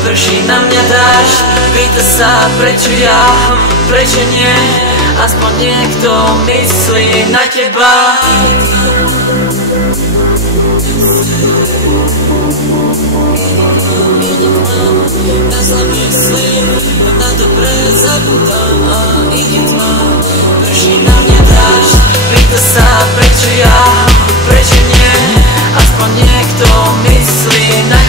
Prší na mňa dážď, pýta sa prečo ja, prečo nie. Aspoň niekto myslí na teba. Na zle myslím, na dobré zabudám a ide tma. Prší na mňa dážď, pýta sa prečo ja, prečo nie. Aspoň niekto myslí na